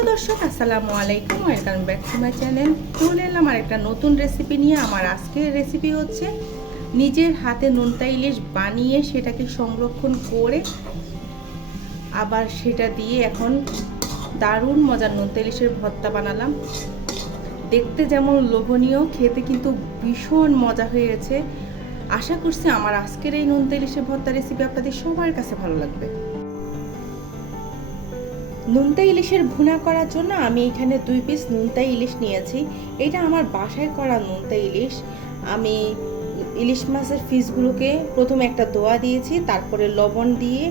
Hello দর্শক, আসসালামু আলাইকুম। Welcome back to my channel চলে এলাম আর একটা নতুন রেসিপি নিয়ে। আমার আজকের রেসিপি হচ্ছে নিজের হাতে নোনতা ইলিশ বানিয়ে সেটাকে সংরক্ষণ করে আবার সেটা দিয়ে এখন দারুণ মজার নোনতা ইলিশের ভর্তা বানালাম। দেখতে যেমন লোভনীয়, খেতে কিন্তু ভীষণ মজা হয়েছে। আশা করছি আমার আজকের এই নোনতা ইলিশের ভর্তা রেসিপি আপনাদের সবার কাছে ভালো লাগবে। নুনতা ইলিশের ভুনা করার জন্য আমি এখানে দুই পিস নুনতা ইলিশ নিয়েছি। এটা আমার বাসায় করা নুনতা ইলিশ। আমি ইলিশ মাছের ফিসগুলোকে প্রথমে একটা দোয়া দিয়েছি, তারপরে লবণ দিয়ে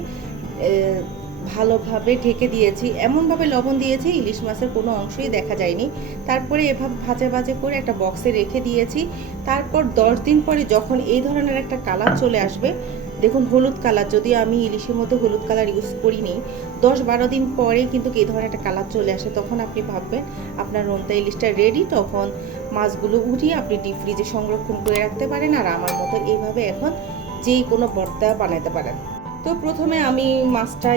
ভালোভাবে ঢেকে দিয়েছি। এমনভাবে লবণ দিয়েছি, ইলিশ মাছের কোনো অংশই দেখা যায়নি। তারপরে এভাবে ভাজে ভাজে করে একটা বক্সে রেখে দিয়েছি। তারপর দশ দিন পরে যখন এই ধরনের একটা কালার চলে আসবে দেখুন, হলুদ কালার, যদি আমি ইলিশের মধ্যে হলুদ কালার ইউজ করিনি, দশ বারো দিন পরে কিন্তু এই ধরনের একটা কালার চলে আসে। তখন আপনি ভাববেন, আপনার নোনতা ইলিশটা রেডি তখন মাছগুলো উঠিয়ে আপনি ডিপ ফ্রিজে সংরক্ষণ করে রাখতে পারেন। আর আমার মতো এইভাবে এখন যেই কোনো ভর্তা বানাতে পারেন। তো প্রথমে আমি মাছটা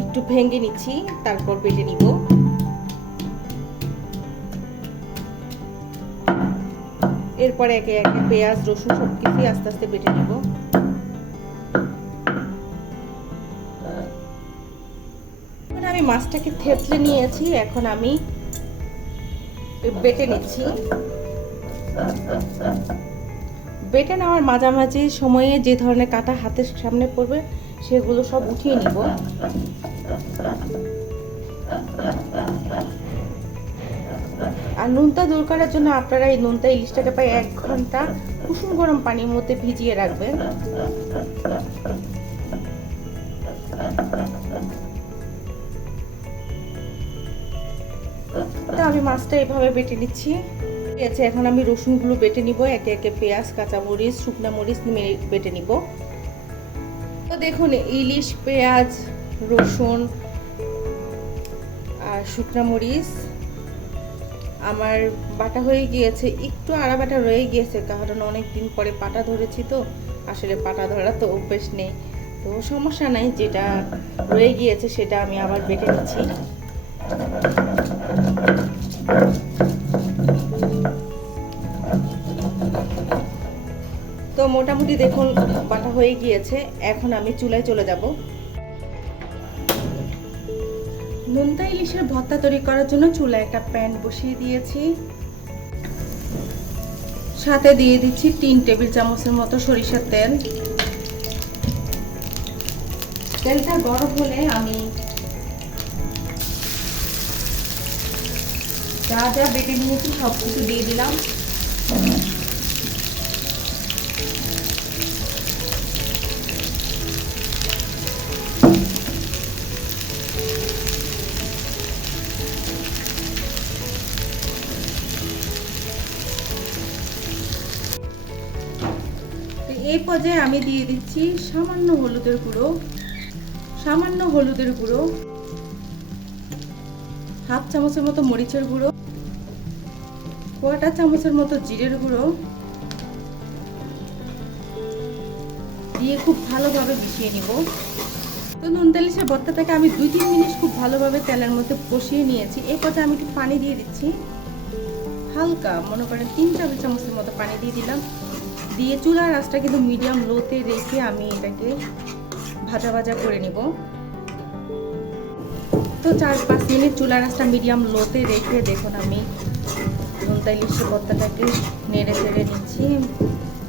একটু ভেঙে নিচ্ছি, তারপর বেটে নিব। এরপরে একে একে পেঁয়াজ, রসুন সব কিছুই আস্তে আস্তে বেটে নিব। আমি মাছটাকে থেতলে নিয়েছি, এখন আমি বেটে নিচ্ছি। বেটে নেওয়ার মাঝামাঝি সময়ে যে ধরনের কাটা হাতের সামনে পড়বে, সেগুলো সব উঠিয়ে নিব। আর নুনটা দূর করার জন্য আপনারা এই নুনটা ইলিশটাকে প্রায় এক ঘণ্টা কুসুম গরম পানির মধ্যে ভিজিয়ে রাখবেন। আমি মাছটা এভাবে বেটে নিচ্ছি। ঠিক আছে, এখন আমি রসুনগুলো বেটে নিব। একে একে পেঁয়াজ, কাঁচামরিচ, শুকনা মরিচ বেটে নিব। তো দেখুন, ইলিশ, পেঁয়াজ, রসুন আর শুকনা মরিচ। আমার বাটা হয়ে গিয়েছে, একটু আড়া বাটা রয়ে গিয়েছে, কারণ অনেক দিন পরে পাটা ধরেছি তো, আসলে পাটা ধরা তো অভ্যেস নেই। তো সমস্যা নাই, যেটা রয়ে গিয়েছে সেটা আমি আবার বেটে নিচ্ছি। তো মোটামুটি দেখুন, বাটা হয়ে গিয়েছে, এখন আমি চুলায় চলে যাব। নোনতা ইলিশের ভর্তা তৈরি করার জন্য চুলায় একটা প্যান বসিয়ে দিয়েছি। সাথে দিয়ে দিচ্ছি তিন টেবিল চামচের মতো সরিষার তেল। তেলটা গরম হলে আমি যা যা বেটে নিয়েছি সব কিছু দিয়ে দিলাম। এই পর্যায়ে আমি দিয়ে দিচ্ছি সামান্য হলুদের গুঁড়ো, সামান্য হলুদের গুঁড়ো, হাফ চামচের মতো মরিচের গুঁড়ো কোয়াটা চামচের মতো জিরের গুঁড়ো দিয়ে খুব ভালোভাবে মিশিয়ে নিব। তো নুনতালিশের ভর্তাটাকে আমি দুই তিন মিনিট খুব ভালোভাবে তেলের মধ্যে কষিয়ে নিয়েছি। এই পর্যায়ে আমি একটু পানি দিয়ে দিচ্ছি। হালকা, মনে করেন তিন টেবিল চামচের মতো পানি দিয়ে দিলাম। দিয়ে চুলার আঁচটা কিন্তু মিডিয়াম লোতে রেখে আমি এটাকে ভাজা ভাজা করে নিব। তো চার পাঁচ মিনিট চুলার আঁচটা মিডিয়াম লোতে রেখে দেখুন আমি নোনতা ইলিশের ভর্তাটাকে নেড়ে চেড়ে নিচ্ছি।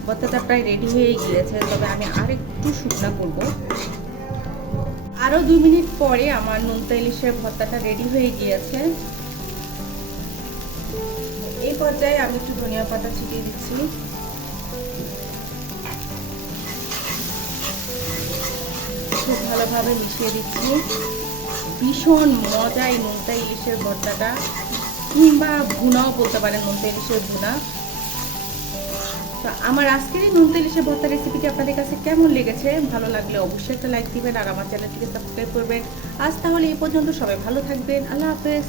ভর্তাটা প্রায় রেডি হয়ে গিয়েছে, তবে আমি আর একটু শুকনা করব। আরও দুই মিনিট পরে আমার নোনতা ইলিশের ভর্তাটা রেডি হয়ে গিয়েছে। এই পর্যায়ে আমি একটু ধনিয়া পাতা ছিটিয়ে দিচ্ছি। খুব ভালোভাবে মিশিয়ে দিচ্ছি। ভীষণ মজাই নোনতা ইলিশের ভর্তাটা, কিংবা ভুনাও বলতে পারেন নোনতা ইলিশের ভুনা। তো আমার আজকের এই নুন ইলিশের ভর্তা রেসিপিটি আপনাদের কাছে কেমন লেগেছে? ভালো লাগলে অবশ্যই একটা লাইক দিবেন আর আমার চ্যানেলটিকে সাবস্ক্রাইব করবেন। আজ তাহলে এই পর্যন্ত সবাই ভালো থাকবেন। আল্লাহ হাফেজ।